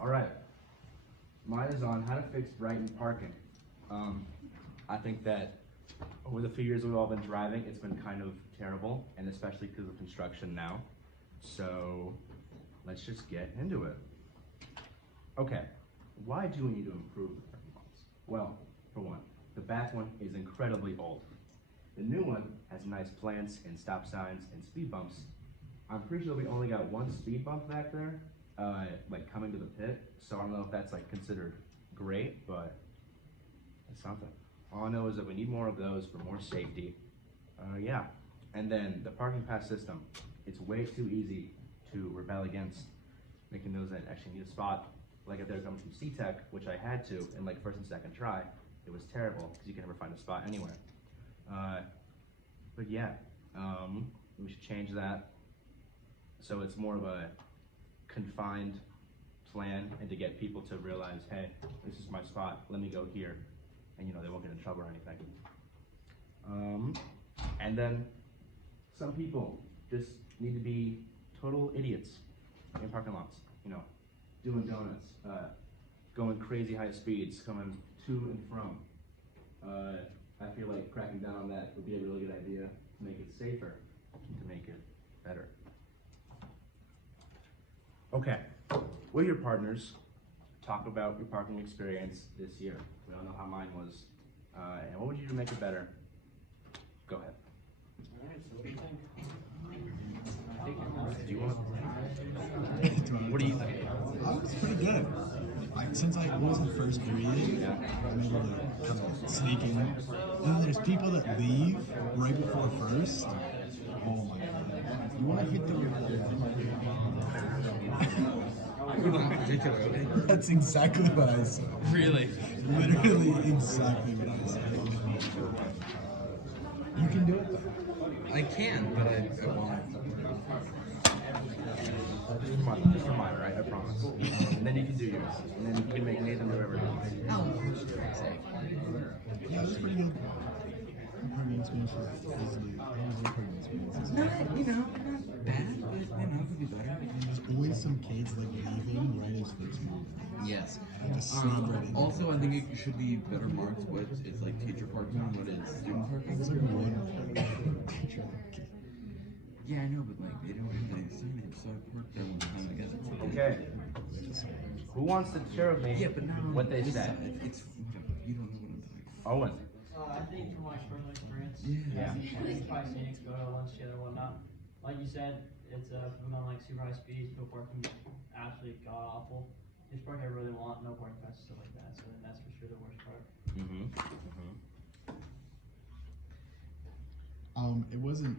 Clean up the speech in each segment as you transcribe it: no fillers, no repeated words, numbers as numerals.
All right, mine is on how to fix Brighton parking. I think that over the few years we've all been driving, it's been kind of terrible, and especially because of construction now. So let's just get into it. Okay, why do we need to improve the parking lots? Well, for one, the back one is incredibly old. The new one has nice plants and stop signs and speed bumps. I'm pretty sure we only got one speed bump back there, like coming to the pit. So I don't know if that's like considered great, but it's something. All I know is that we need more of those for more safety. Yeah, and then the parking pass system. It's way too easy to rebel against making those that actually need a spot. Like if they're coming from C-Tech, which I had to in like first and second try, it was terrible because you can never find a spot anywhere. But yeah, we should change that so it's more of a confined plan and to get people to realize, hey, this is my spot, let me go here, and you know, they won't get in trouble or anything. And then some people just need to be total idiots in parking lots, you know, doing donuts, going crazy high speeds, coming to and from. I feel like cracking down on that would be a really good idea to make it safer, to make it better. Okay, will your partners talk about your parking experience this year? We all know how mine was. And what would you do to make it better? Go ahead. Alright, so what do you think? Do you want? What do you think? It's pretty good. Like since I wasn't first period, I'm able to kind of sneak in. And then there's people that leave right before first. Oh my god! You want to hit the? That's exactly what I said. Really? Literally exactly what I said. You can do it though. I can, but I won't. Just for mine, right? I promise. And then you can do yours. And then you can make Nathan do whatever he wants. Yeah, that's pretty good. Parking experience is easily parking experiences. Not bad, but it could be better. There's always some kids like leaving right as first move. Yes. Just sneak right in. Also, I think it should be better marked what is like teacher parking and what is student parking. There's like one picture. Yeah, I know, but like they don't have any signage, so I parked there one time together. Okay. Who wants to share with me Yeah, but now what they said? It's you don't know what I'm talking about. Owen. I think from my personal experience, Yeah. I probably seen go to lunch together and whatnot. Like you said, it's going on like super high speeds, people parking absolutely god awful. Just parking I really want, no parking passes, stuff like that. So then that's for sure the worst part. It wasn't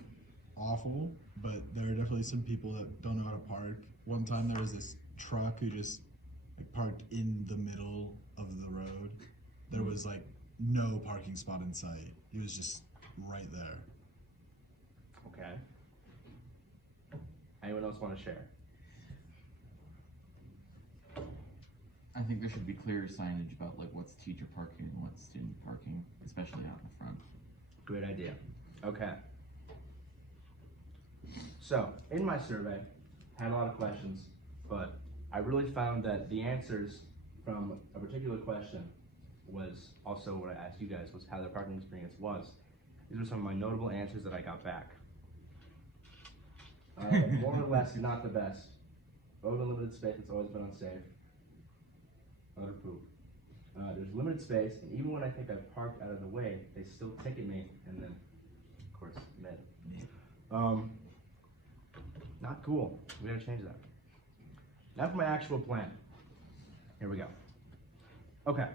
awful, but there are definitely some people that don't know how to park. One time there was this truck who just like parked in the middle of the road. There was like no parking spot in sight. He was just right there. Okay. Anyone else want to share? I think there should be clear signage about like what's teacher parking and what's student parking, especially out in the front. Great idea. Okay. So, in my survey, I had a lot of questions, but I really found that the answers from a particular question was also what I asked you guys, was how their parking experience was. These are some of my notable answers that I got back. More or less not the best. Over limited space, it's always been unsafe. Utter poop. There's limited space, and even when I think I've parked out of the way, they still ticket me, and then, of course, mid. Not cool. We gotta change that. Now for my actual plan. Here we go. Okay.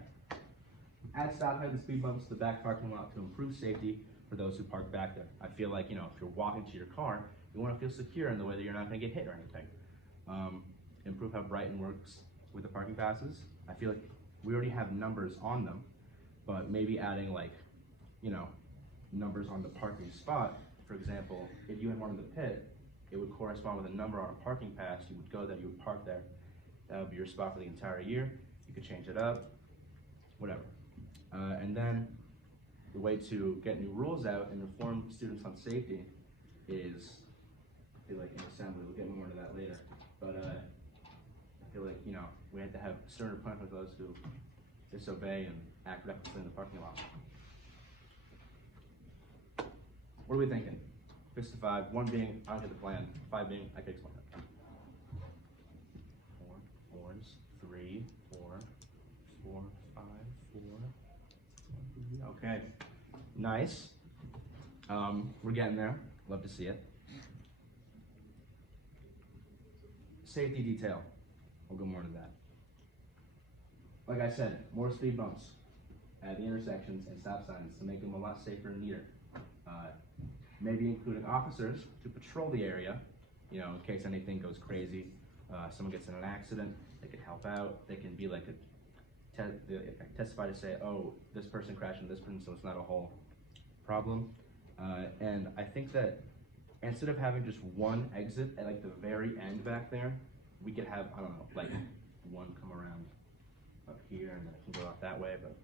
Add stop height and speed bumps to the back parking lot to improve safety for those who park back there. I feel like, you know, if you're walking to your car, you want to feel secure in the way that you're not going to get hit or anything. Improve how Brighton works with the parking passes. I feel like we already have numbers on them, but maybe adding like, you know, numbers on the parking spot. For example, if you had one in the pit, it would correspond with a number on a parking pass. You would go there, you would park there. That would be your spot for the entire year. You could change it up, whatever. And then the way to get new rules out and inform students on safety is, I feel like in assembly, we'll get more into that later. But I feel like, you know, we had to have sterner punishment for those who disobey and act recklessly in the parking lot. What are we thinking? 6 to 5, 1 being I don't get the plan, 5 being I can explain it. 4 fours, 3, 4, 4, 5, 4. Okay, nice. We're getting there. Love to see it. Safety detail. We'll go more into that. Like I said, more speed bumps at the intersections and stop signs to make them a lot safer and neater. Maybe including officers to patrol the area, in case anything goes crazy. Someone gets in an accident, they can help out. They can be like testify to say, oh, this person crashed into this person, so it's not a whole problem. And I think that instead of having just one exit at like the very end back there, we could have, I don't know, like one come around up here and then it can go out that way, but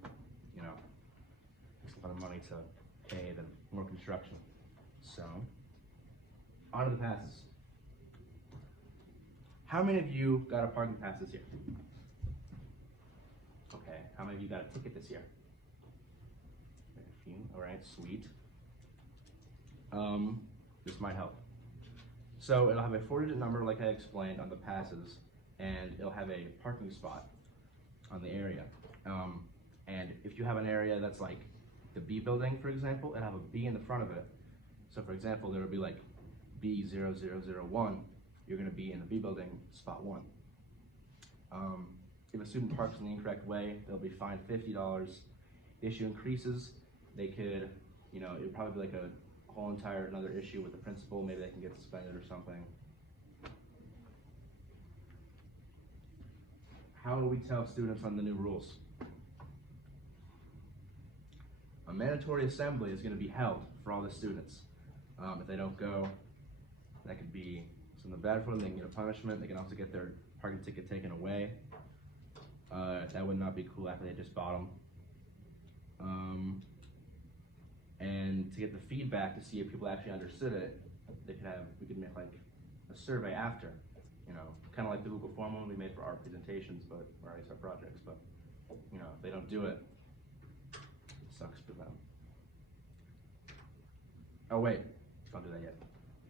it's a lot of money to pay and more construction. So, on to the passes. How many of you got a parking pass this year? Okay, how many of you got a ticket this year? A few, all right, sweet. This might help. So it'll have a 4-digit number like I explained on the passes, and it'll have a parking spot on the area. And if you have an area that's like the B building, for example, it'll have a B in the front of it. So for example, there will be like B0001, you're gonna be in the B building, spot 1. If a student parks in the incorrect way, they'll be fined $50. The issue increases, they could, it'd probably be like a whole entire another issue with the principal, maybe they can get suspended or something. How do we tell students on the new rules? A mandatory assembly is going to be held for all the students. If they don't go, that could be something bad for them. They can get a punishment. They can also get their parking ticket taken away. That would not be cool after they just bought them. And to get the feedback to see if people actually understood it, we could make like a survey after, kind of like the Google form one we made for our presentations, or at least our projects. But if they don't do it, it sucks for them. Oh wait, don't do that yet.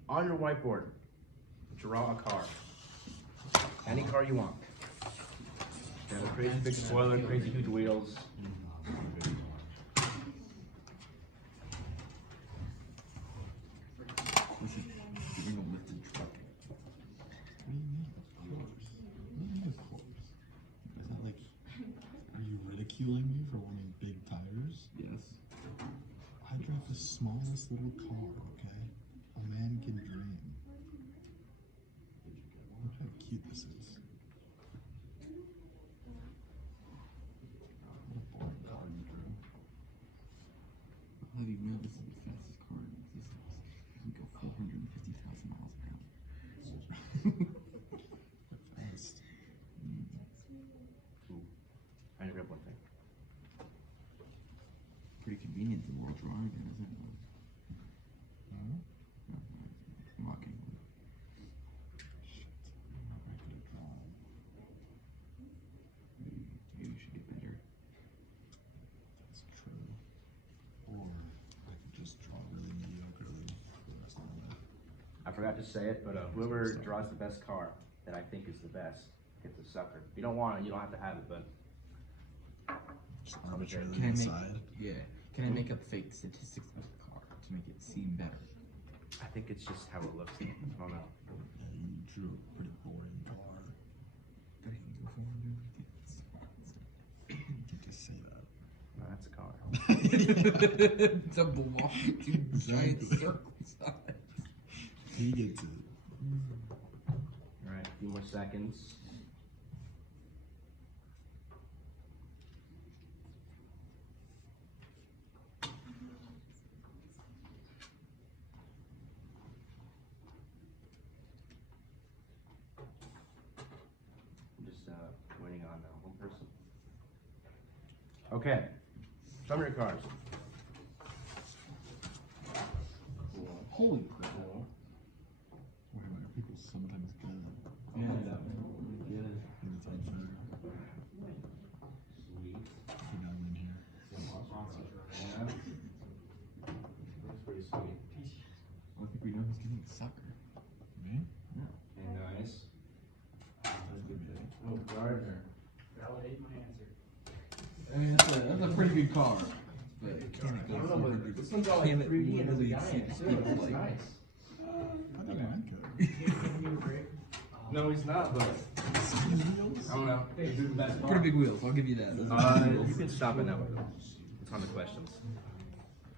On your whiteboard, draw a car. Any car you want. They have a crazy big spoiler, crazy huge wheels. We should bring a lifted truck. What do you mean? Of course. What do you mean, of course? Is that like, are you ridiculing me for wanting big tires? Yes. I drive the smallest little car, okay? A man can dream. Look how cute this is. What a boring car you drew. How do you know this is the fastest car in existence? You can go 450,000 miles an hour. Fast. Ooh, I need to grab one thing. Pretty convenient the world drawing, isn't it? Huh? I'm walking. Shit. I'm not very good at drawing. Maybe you should get better. That's true. Or I could just draw really mediocrely for the rest of my life. I forgot to say it, but whoever draws the best car that I think is the best gets a sucker. If you don't want it, you don't have to have it, but Just arbitrarily Can I make? decide. Yeah. Can I make up fake statistics about the car to make it seem better? I think it's just how it looks. I don't know. Yeah, you drew a pretty boring car. But I can go 450,000 You can just say that. No, that's a car. It's a block, two giant Exactly. circles on it. He gets it. All right, a few more seconds. I'm just waiting on one person. Okay, show me your cars. Cool. Holy crap. Cool. Why are people sometimes good? Yeah. In the time frame. was getting soccer. Me? Hey, nice. That's a good thing. Oh, Gardner. Validate my answer. I mean, that's a pretty good car. But it can't go 400. This one's all like Can it 3D and literally it's a see giant the too. speed of It's light? nice. I think mine could. No, he's not, but I don't know. He's the best Pretty big wheels, I'll give you that. Those are big You wheels. can stop it now. It's on the questions.